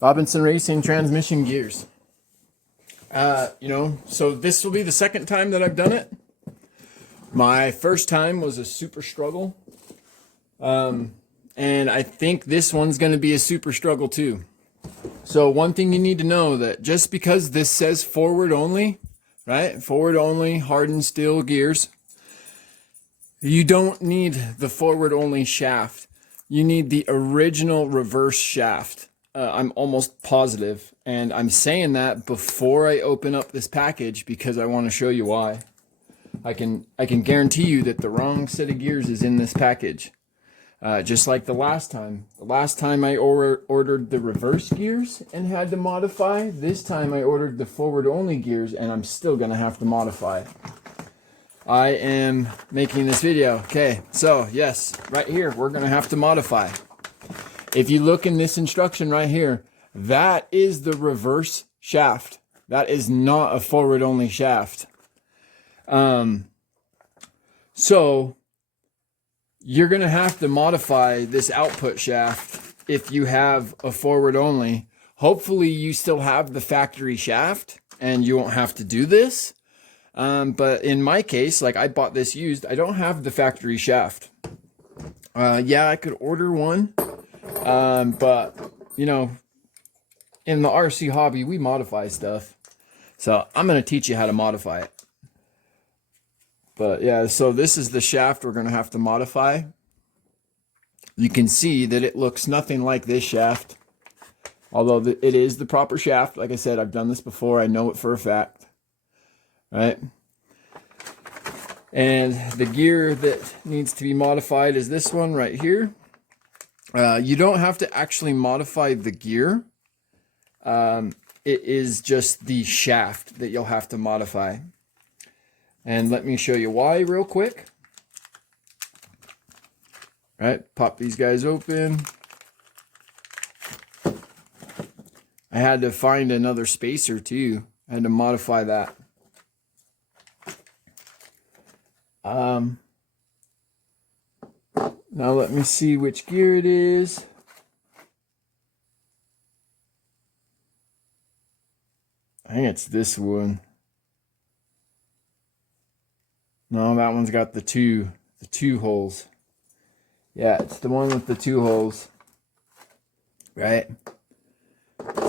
Robinson Racing transmission gears. So this will be the second time that I've done it. My first time was a super struggle. And I think this one's going to be a super struggle too. So one thing you need to know, that just because this says forward only, right? Forward only hardened steel gears. You don't need the forward only shaft. You need the original reverse shaft. I'm almost positive, and I'm saying that before I open up this package because I want to show you why. I can guarantee you that the wrong set of gears is in this package. Just like the last time. The last time I ordered the reverse gears and had to modify. This time I ordered the forward only gears and I'm still going to have to modify. I am making this video. Okay, so yes, right here, we're going to have to modify. If you look in this instruction right here, that is the reverse shaft. That is not a forward only shaft. So you're going to have to modify this output shaft if you have a forward only. Hopefully you still have the factory shaft and you won't have to do this. But in my case, like I bought this used, I don't have the factory shaft. Yeah, I could order one. But you know, in the RC hobby, we modify stuff. So I'm going to teach you how to modify it. But yeah, so this is the shaft we're going to have to modify. You can see that it looks nothing like this shaft. Although it is the proper shaft. Like I said, I've done this before. I know it for a fact. Right? And the gear that needs to be modified is this one right here. You don't have to actually modify the gear. It is just the shaft that you'll have to modify. And let me show you why real quick. All right, pop these guys open. I had to find another spacer too. I had to modify that. Now let me see which gear it is. I think it's this one. No, that one's got the two holes. Yeah, it's the one with the 2 holes. Right?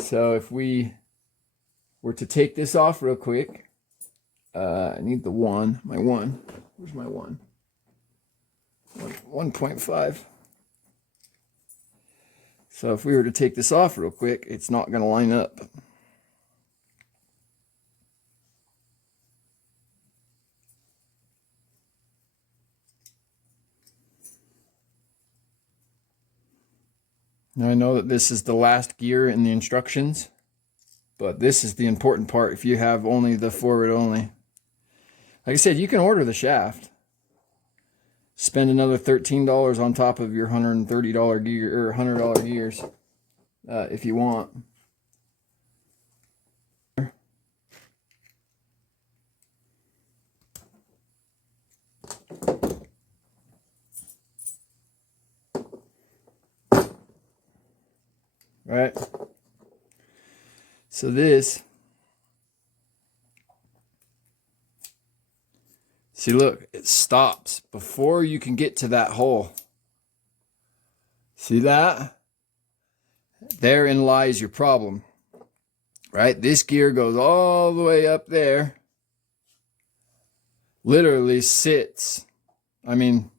So if we were to take this off real quick, I need the one. My one. Where's my one? 1.5. So if we were to take this off real quick, it's not going to line up. Now I know that this is the last gear in the instructions, but this is the important part if you have only the forward only. Like I said, you can order the shaft. Spend another $13 on top of your $130 gear or $100 gears if you want. Right? So this, see, look, it stops before you can get to that hole. See that? Therein lies your problem. Right? This gear goes all the way up there. Literally sits. I mean,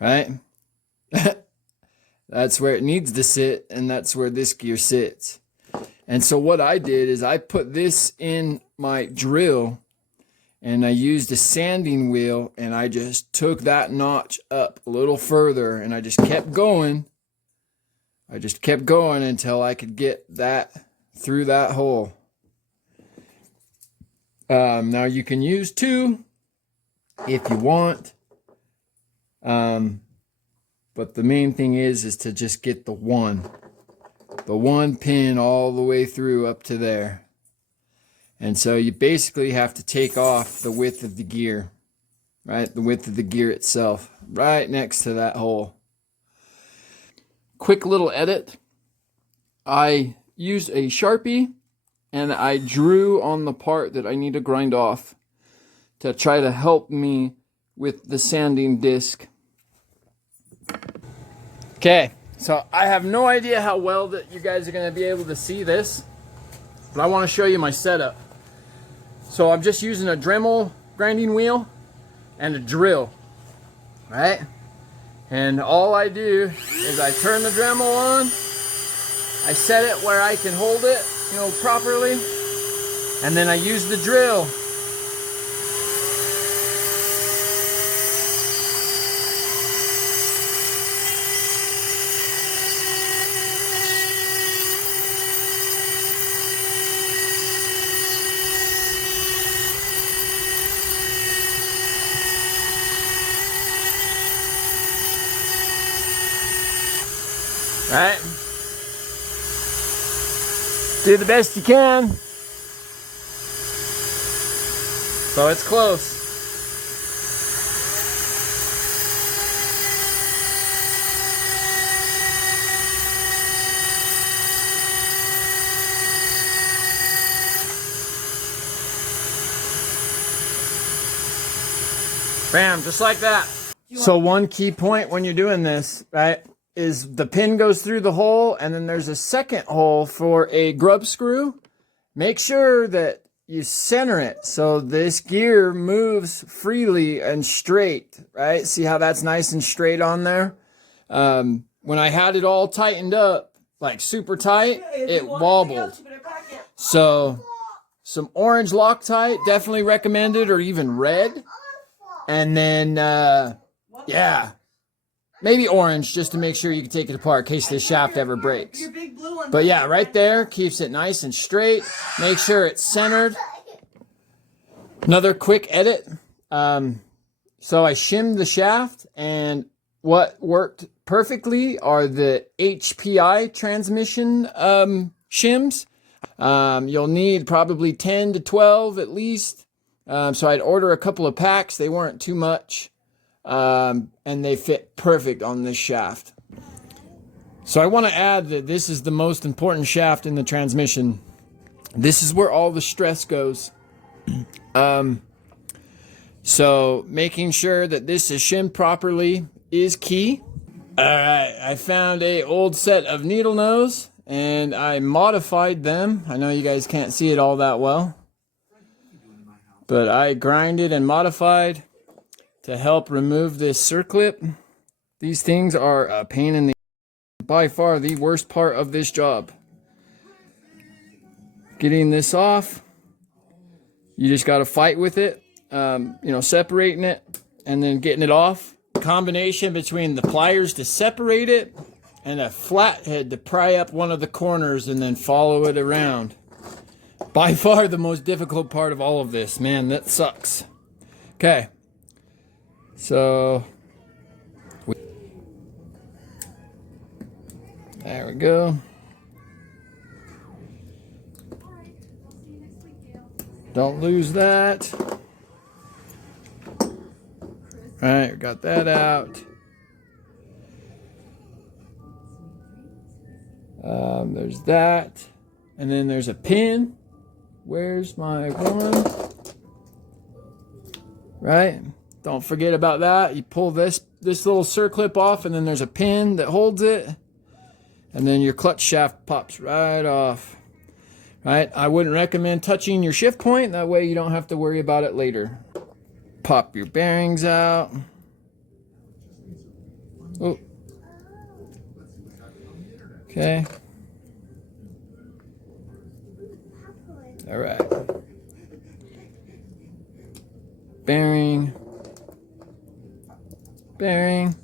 right? That's where it needs to sit, and that's where this gear sits. And so what I did is I put this in my drill, and I used a sanding wheel, and I just took that notch up a little further, and I just kept going. I just kept going until I could get that through that hole. Now you can use 2 if you want. But the main thing is to just get the one pin all the way through up to there. And so you basically have to take off the width of the gear, right? The width of the gear itself, right next to that hole. Quick little edit. I used a Sharpie and I drew on the part that I need to grind off to try to help me with the sanding disc. Okay, so I have no idea how well that you guys are going to be able to see this, but I want to show you my setup. So I'm just using a Dremel grinding wheel and a drill, right? And all I do is I turn the Dremel on, I set it where I can hold it, you know, properly, and then I use the drill. Right? Do the best you can. So it's close. Bam, just like that. So one key point when you're doing this, right, is the pin goes through the hole, and then there's a second hole for a grub screw. Make sure that you center it so this gear moves freely and straight, right? See how that's nice and straight on there? When I had it all tightened up, like super tight, it wobbled. So some orange Loctite, definitely recommended, or even red. And then, yeah, maybe orange, just to make sure you can take it apart in case the shaft ever breaks. But yeah, right there keeps it nice and straight. Make sure it's centered. Another quick edit. So I shimmed the shaft, and what worked perfectly are the HPI transmission shims. You'll need probably 10 to 12 at least. So I'd order a couple of packs. They weren't too much. And they fit perfect on this shaft. So I want to add that this is the most important shaft in the transmission. This is where all the stress goes. So making sure that this is shimmed properly is key. All right, I found a old set of needle nose and I modified them. I know you guys can't see it all that well, but I grinded and modified to help remove this circlip. These things are a pain in the, by far the worst part of this job. Getting this off, you just got to fight with it, you know, separating it and then getting it off. Combination between the pliers to separate it and a flathead to pry up one of the corners and then follow it around. By far the most difficult part of all of this, man, that sucks. Okay. So, there we go. Don't lose that. All right, we got that out. There's that. And then there's a pin. Where's my one? Right? Don't forget about that. You pull this little circlip off, and then there's a pin that holds it. And then your clutch shaft pops right off. Right? I wouldn't recommend touching your shift point. That way you don't have to worry about it later. Pop your bearings out. Oh. Okay. All right. Bearing. Bearing.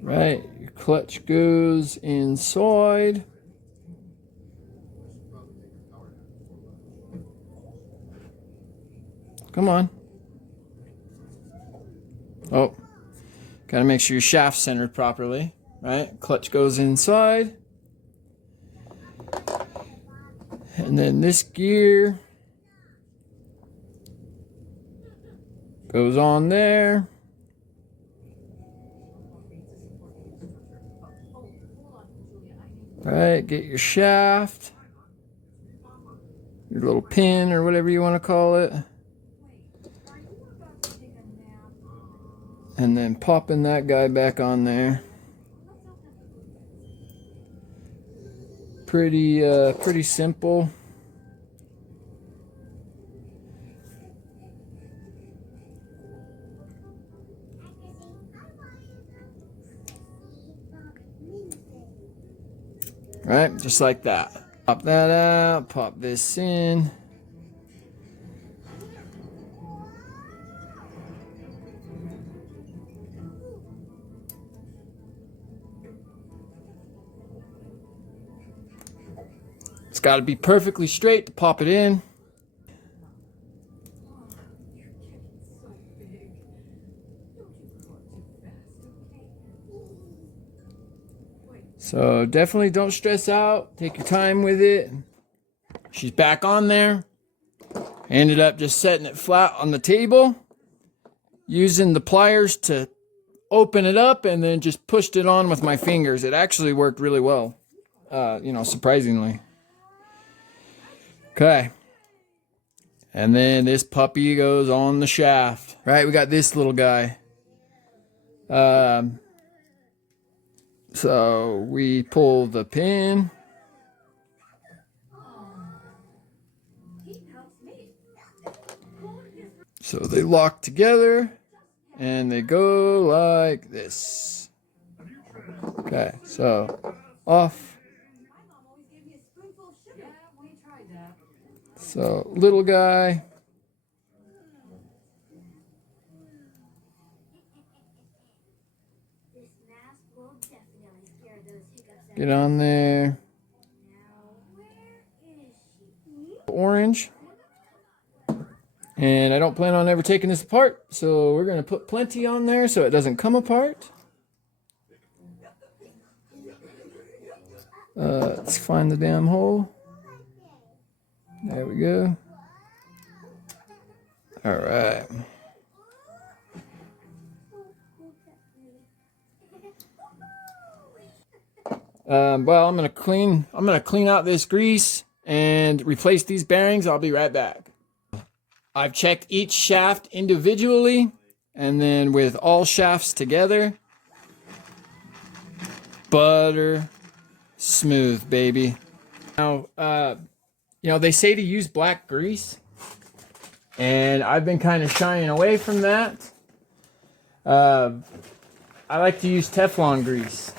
Right. Your clutch goes inside. Come on. Oh, gotta make sure your shaft's centered properly, right? Clutch goes inside. And then this gear goes on there. All right, get your shaft, your little pin or whatever you want to call it. And then popping that guy back on there. Pretty simple. Right, just like that. Pop that out, pop this in. It's got to be perfectly straight to pop it in. So definitely don't stress out. Take your time with it. She's back on there. Ended up just setting it flat on the table, using the pliers to open it up, and then just pushed it on with my fingers. It actually worked really well, surprisingly. Okay. And then this puppy goes on the shaft. Right, we got this little guy. So we pull the pin. So they lock together and they go like this. Okay, so off. So little guy. Get on there. Orange. And I don't plan on ever taking this apart, so we're going to put plenty on there so it doesn't come apart. Let's find the damn hole. There we go. All right. Well, I'm gonna clean out this grease and replace these bearings. I'll be right back. I've checked each shaft individually and then with all shafts together. Butter smooth, baby. Now, they say to use black grease, and I've been kind of shying away from that. I like to use Teflon grease.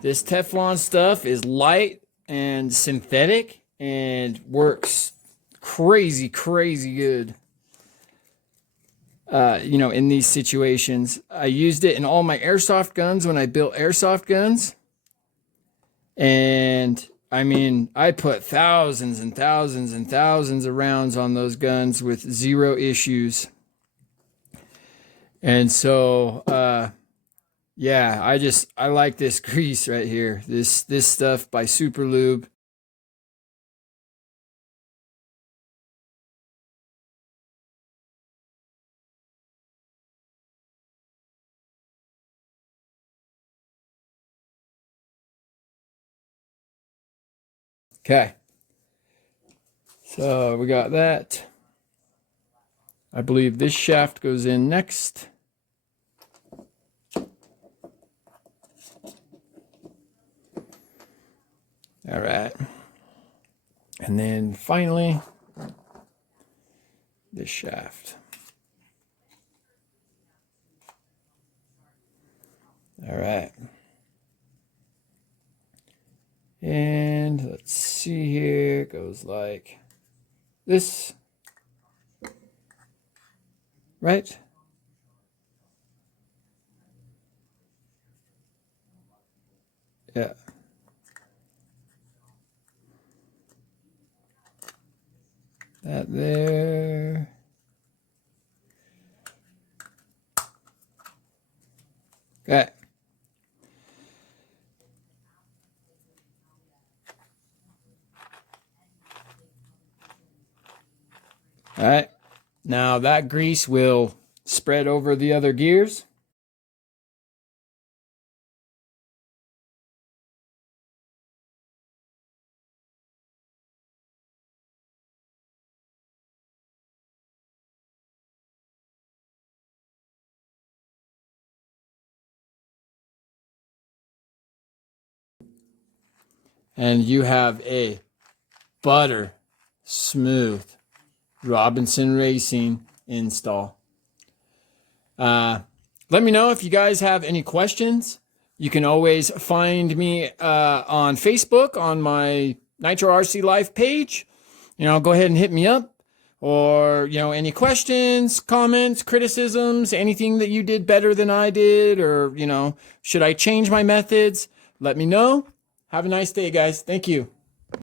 This Teflon stuff is light and synthetic and works crazy good. In these situations. I used it in all my airsoft guns when I built airsoft guns. And I mean, I put thousands and thousands and thousands of rounds on those guns with zero issues. And so, I like this grease right here. This stuff by Super Lube. Okay. So we got that. I believe this shaft goes in next. All right. And then finally, this shaft. All right. And let's see here, it goes like this. Right? Yeah. That there. Okay. All right. Now that grease will spread over the other gears. and you have a butter smooth Robinson Racing install. Let me know if you guys have any questions. You can always find me on Facebook on my Nitro RC Life page. Go ahead and hit me up. Or, any questions, comments, criticisms, anything that you did better than I did, or, should I change my methods? Let me know. Have a nice day, guys. Thank you.